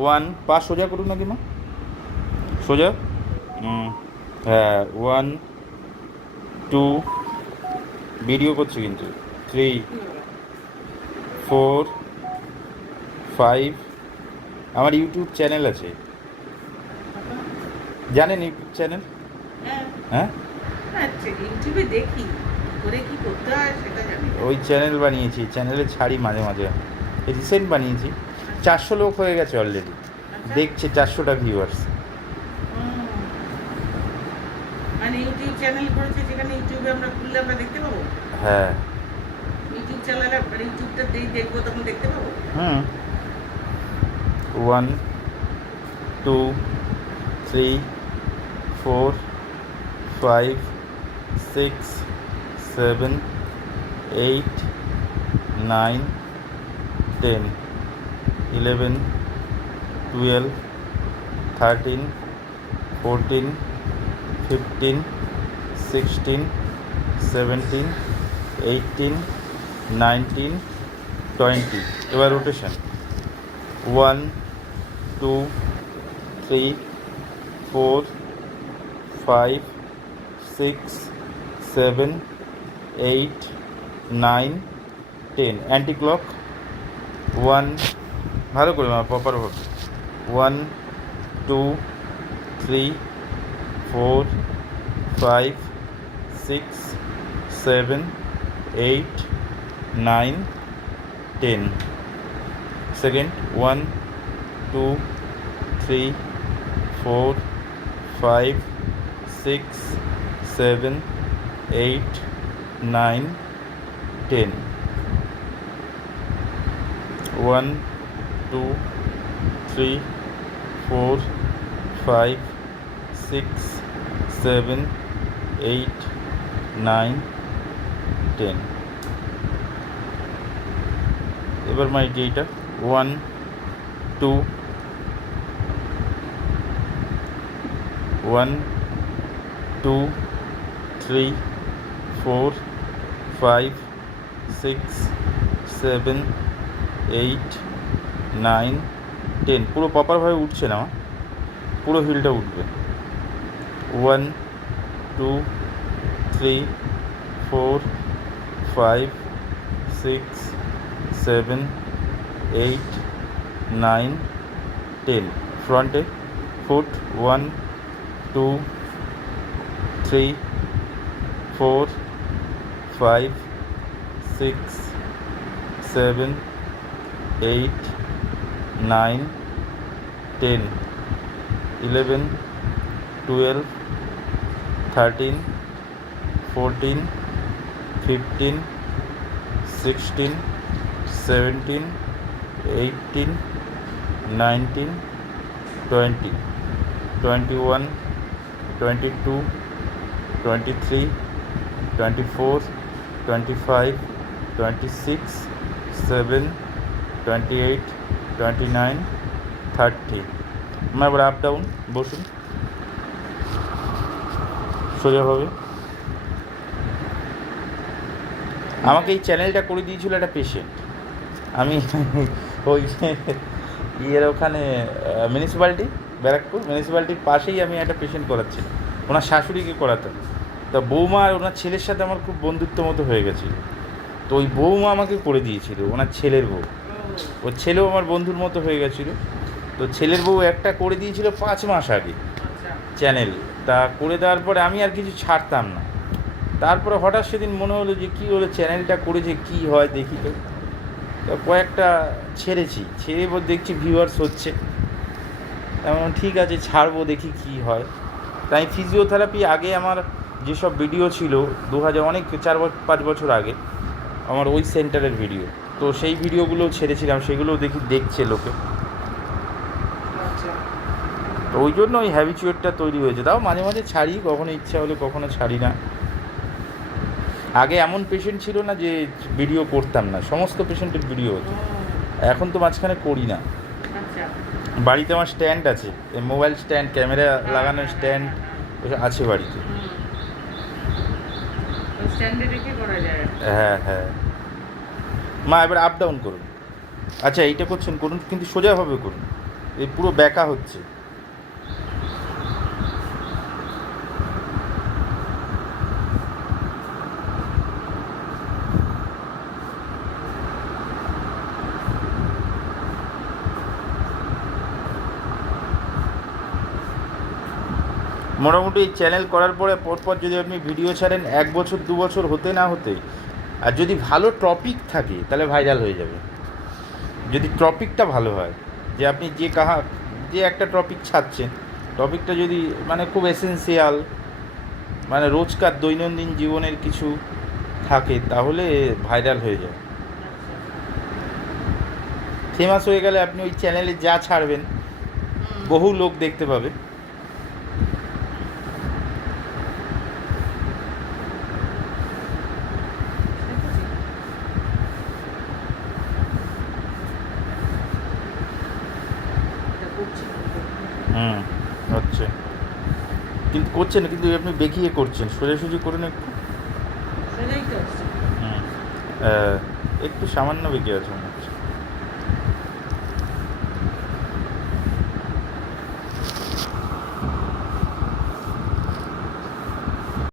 One, পা সোজা করুন নাকি মা, সোজা। হ্যাঁ, ওয়ান, টু, ভিডিও করছি কিন্তু, থ্রি, ফোর, ফাইভ। আমার ইউটিউব চ্যানেল আছে, জানেন ইউটিউব চ্যানেল? হ্যাঁ, আচ্ছা, ইউটিউবে দেখি করে কি করতে হয় সেটা জানি। ওই চ্যানেল বানিয়েছি, চ্যানেলে ছাড়ি মাঝে মাঝে, রিসেন্ট বানিয়েছি। 400 লোক হয়ে গেছে অলরেডি, আচ্ছা। দেখছে 400টা ভিউয়ার্স। মানে ইউটিউব চ্যানেল করেছে যেখানে ইউটিউবে আমরা খুললে আমরা দেখতে পাবো। হ্যাঁ। ইউটিউব চ্যানেলে মানে ইউটিউবটা দেখবো তখন দেখতে পাবো। Hmm. One, two, three, four, five, six, seven, eight, nine, 10, 11, 12, 13, 14, 15, 16, 17, 18, 19, 20। এবার রোটেশন। 1, 2, 3, 4, 5, 6, 7, 8, 9, 10। Anti clock. 1, ভালো করে প্রপার হবে। 1, 2, 3, 4, 5, 6, 7, 8, 9, 10। সেকেন্ড। 1, 2, 3, 4, 5, 6, 7, 8, 9, 10। 1, 2, 3, 4, 5, 6, 7, 8, 9, 10। এবার মাই এইটা। 1, 2, 1, 2, 3, 4, 5, 6, 7, 8, 9, 10। পুরো প্রপারভাবে উঠছে না, পুরো হিলটা উঠবে। 1, 2, 3, 4, 5, 6, 7, 8, 9, 10। ফ্রন্টে ফুট। 1, 2, 3, 4, 5, 6, 7, 8, 9, 10, 11, 12, 13, 14, 15, 16, 17, 18, 19, 20, 21, 22, 23, 24, 25, 26, 7, 28, 29, 30। এবার আপ ডাউন। বসুন সোজাভাবে। আমাকে এই চ্যানেলটা করে দিয়েছিল একটা পেশেন্ট। আমি ওই ইয়ের ওখানে মিউনিসিপ্যালিটি, ব্যারাকপুর মিউনিসিপ্যালিটির পাশেই আমি একটা পেশেন্ট করাচ্ছিলাম, ওনার শাশুড়িকে করাতাম। তা বৌমা আর ওনার ছেলের সাথে আমার খুব বন্ধুত্ব মতো হয়ে গেছিলো, তো ওই বৌমা আমাকে করে দিয়েছিল, ওনার ছেলের বউ। ওর ছেলেও আমার বন্ধুর মতো হয়ে গেছিলো, তো ছেলের বউ একটা করে দিয়েছিল 5 মাস আগে চ্যানেল। তা করে দেওয়ার পরে আমি আর কিছু ছাড়তাম না। তারপরে হঠাৎ সেদিন মনে হলো যে কী হলো, চ্যানেলটা করেছে কী হয় দেখি তো। তো কয়েকটা ছেড়েছি, ছেড়ে দেখছি ভিউয়ার্স হচ্ছে, তেমন ঠিক আছে ছাড়বো দেখি কী হয়। তাই ফিজিওথেরাপি আগে আমার যেসব ভিডিও ছিল 2000 অনেক 4-5 বছর আগে আমার ওই সেন্টারের ভিডিও, তো সেই ভিডিওগুলোও ছেড়েছিলাম, সেগুলোও দেখছে লোকে। তো ওই জন্য ওই হ্যাবিচুয়েটটা তৈরি হয়েছে। তাও মাঝে মাঝে ছাড়ি, কখনো ইচ্ছা হলে, কখনো ছাড়ি না। আগে এমন পেশেন্ট ছিল না যে ভিডিও করতাম না, সমস্ত পেশেন্টের ভিডিও হতো। এখন তো মাঝখানে করি না। বাড়িতে আমার স্ট্যান্ড আছে, মোবাইল স্ট্যান্ড, ক্যামেরা লাগানো স্ট্যান্ড আছে বাড়িতে। হ্যাঁ হ্যাঁ। মা এবার আপ ডাউন করুন। আচ্ছা এইটা করছেন, করুন কিন্তু সোজাভাবে করুন, এই পুরো ব্যাকা হচ্ছে। মোটামুটি এই চ্যানেল করার পরে পরপর যদি আপনি ভিডিও ছাড়েন 1 বছর 2 বছর হতে না হতে, আর যদি ভালো টপিক থাকে তাহলে ভাইরাল হয়ে যাবে। যদি টপিকটা ভালো হয়, যে আপনি যে একটা টপিক ছাড়ছেন, টপিকটা যদি মানে খুব এসেন্সিয়াল, মানে রোজকার দৈনন্দিন জীবনের কিছু থাকে, তাহলে ভাইরাল হয়ে যায়। ফেমাস হয়ে গেলে আপনি ওই চ্যানেলে যা ছাড়বেন বহু লোক দেখতে পাবে। হুম, হচ্ছে, কিন্তু করছেন, কিন্তু আপনি বেঁকিয়ে করছেন, সোজাসুজি করুন একটু। সেটাই তো হচ্ছে। হুম, একটু সামান্য বেঁকে আছে মনে হচ্ছে।